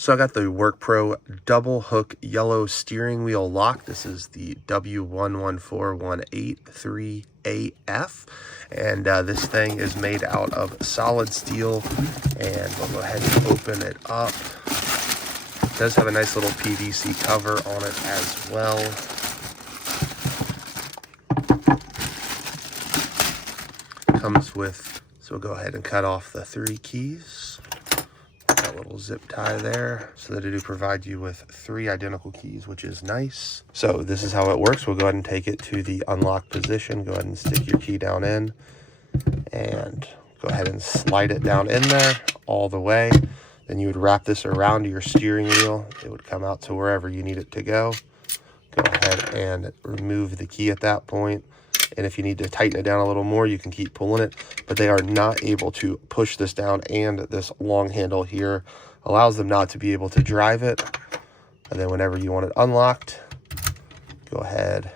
So I got the WorkPro double hook yellow steering wheel lock. This is the W114183AF. And this thing is made out of solid steel. And we'll go ahead and open it up. It does have a nice little PVC cover on it as well. Comes with, so we'll go ahead and cut off the 3 keys. That little zip tie there, so that it do provide you with 3 identical keys, which is nice. So this is how it works. We'll go ahead and take it to the unlock position. Go ahead and stick your key down in and go ahead and slide it down in there all the way. Then you would wrap this around your steering wheel. It would come out to wherever you need it to go. Go ahead and remove the key at that point. And if you need to tighten it down a little more, you can keep pulling it, but they are not able to push this down, and this long handle here allows them not to be able to drive it. And then whenever you want it unlocked, go ahead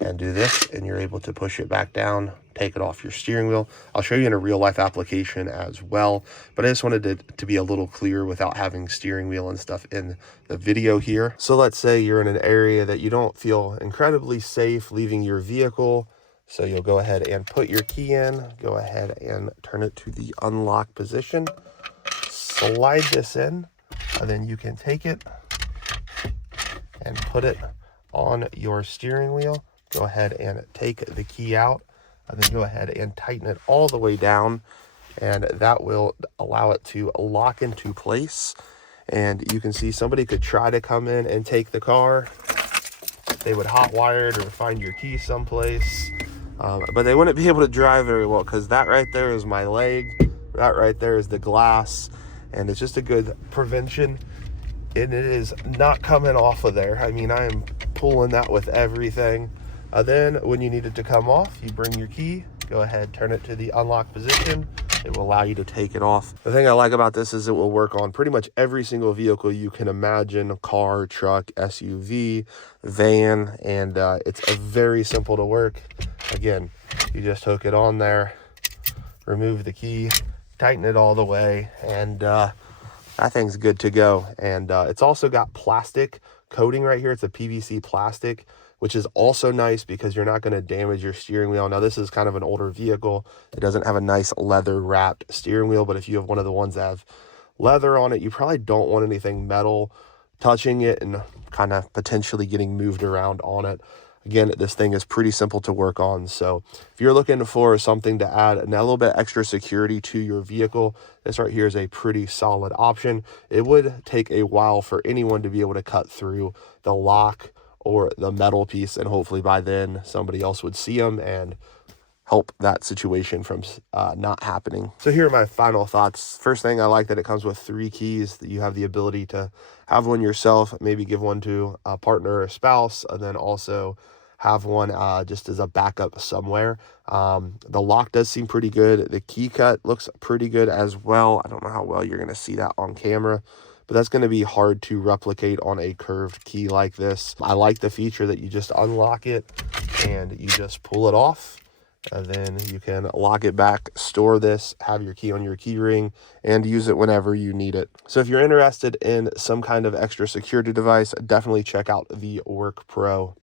and do this, and you're able to push it back down, take it off your steering wheel. I'll show you in a real life application as well, but I just wanted it to be a little clear without having steering wheel and stuff in the video here. So let's say you're in an area that you don't feel incredibly safe leaving your vehicle. So you'll go ahead and put your key in, go ahead and turn it to the unlock position, slide this in, and then you can take it and put it on your steering wheel. Go ahead and take the key out, and then go ahead and tighten it all the way down, and that will allow it to lock into place. And you can see somebody could try to come in and take the car. They would hotwire it or find your key someplace. But they wouldn't be able to drive very well, because that right there is my leg, that right there is the glass, and it's just a good prevention. And it is not coming off of there. I mean, I am pulling that with everything. Then when you need it to come off, you bring your key, go ahead, turn it to the unlock position. It will allow you to take it off. The thing I like about this is it will work on pretty much every single vehicle you can imagine: car, truck, SUV, van, and it's very simple to work. Again, you just hook it on there, remove the key, tighten it all the way, and that thing's good to go. And it's also got plastic coating right here. It's a PVC plastic, which is also nice because you're not going to damage your steering wheel. Now, this is kind of an older vehicle. It doesn't have a nice leather wrapped steering wheel, but if you have one of the ones that have leather on it, you probably don't want anything metal touching it and kind of potentially getting moved around on it. Again, this thing is pretty simple to work on. So if you're looking for something to add a little bit extra security to your vehicle, this right here is a pretty solid option. It would take a while for anyone to be able to cut through the lock or the metal piece, and hopefully by then somebody else would see them and help that situation from not happening. So here are my final thoughts. First thing, I like that it comes with 3 keys, that you have the ability to have one yourself, maybe give one to a partner or a spouse, and then also have one just as a backup somewhere. The lock does seem pretty good. The key cut looks pretty good as well. I don't know how well you're going to see that on camera, but that's going to be hard to replicate on a curved key like this. I like the feature that you just unlock it and you just pull it off, and then you can lock it back, store this, have your key on your key ring, and use it whenever you need it. So if you're interested in some kind of extra security device, definitely check out the WorkPro.